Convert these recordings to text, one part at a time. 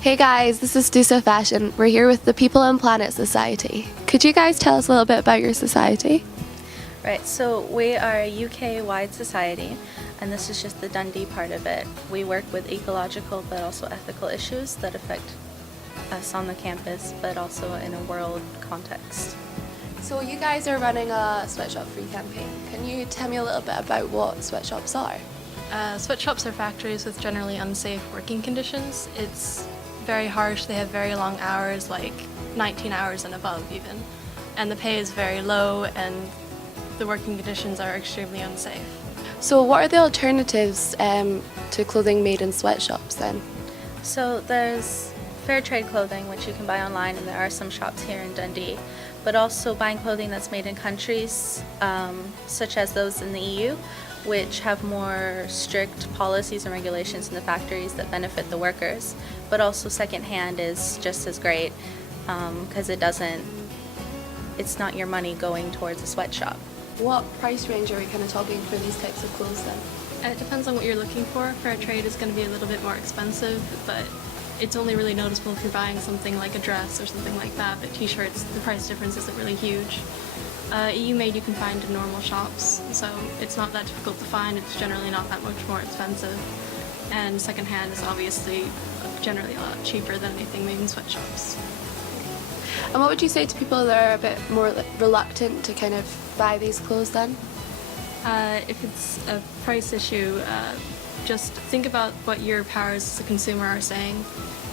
Hey guys, this is DUSA Fashion. We're here with the People and Planet Society. Could you guys tell us a little bit about your society? Right, so we are a UK-wide society, and this is just the Dundee part of it. We work with ecological but also ethical issues that affect us on the campus, but also in a world context. So you guys are running a sweatshop free campaign. Can you tell me a little bit about what sweatshops are? Sweatshops are factories with generally unsafe working conditions. It's very harsh, they have very long hours, like 19 hours and above even. And the pay is very low and the working conditions are extremely unsafe. So what are the alternatives to clothing made in sweatshops then? So there's fair trade clothing, which you can buy online, and there are some shops here in Dundee, but also buying clothing that's made in countries such as those in the EU, which have more strict policies and regulations in the factories that benefit the workers. But also secondhand is just as great because it's not your money going towards a sweatshop. What price range are we kind of talking for these types of clothes then? It depends on what you're looking for. Fair trade is going to be a little bit more expensive, but it's only really noticeable if you're buying something like a dress or something like that, but t-shirts, the price difference isn't really huge. EU made you can find in normal shops, so it's not that difficult to find, it's generally not that much more expensive. And secondhand is obviously generally a lot cheaper than anything made in sweatshops. And what would you say to people that are a bit more reluctant to kind of buy these clothes then? If it's a price issue, just think about what your powers as a consumer are saying.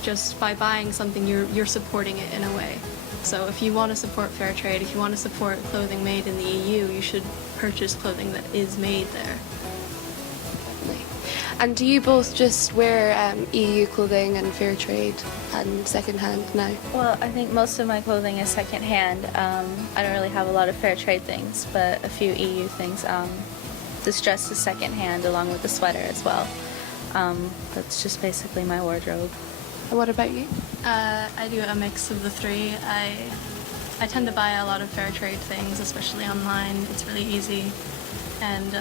Just by buying something, you're supporting it in a way. So if you want to support fair trade, if you want to support clothing made in the EU, you should purchase clothing that is made there. Definitely. And do you both just wear EU clothing and fair trade and second-hand now? Well, I think most of my clothing is secondhand. I don't really have a lot of fair trade things, but a few EU things. This dress is secondhand along with the sweater as well. That's just basically my wardrobe. And what about you? I do a mix of the three. I tend to buy a lot of fair trade things, especially online. It's really easy. And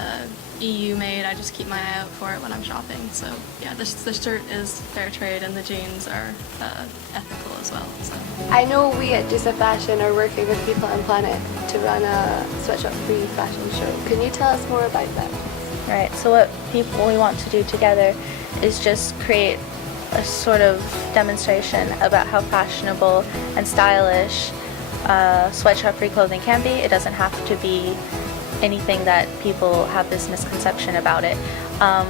EU made, I just keep my eye out for it when I'm shopping. So yeah, the shirt is fair trade and the jeans are ethical as well. So. I know we at DUSA Fashion are working with People and Planet to run a sweatshop free fashion show. Can you tell us more about that? Right, so what we want to do together is just create a sort of demonstration about how fashionable and stylish sweatshop free clothing can be. It doesn't have to be anything that people have this misconception about it.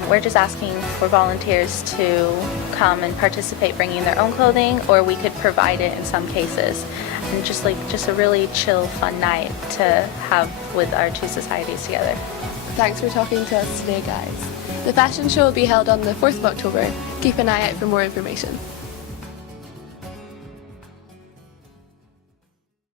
We're just asking for volunteers to come and participate bringing their own clothing, or we could provide it in some cases. And just a really chill, fun night to have with our two societies together. Thanks for talking to us today, guys. The fashion show will be held on the 4th of October. Keep an eye out for more information.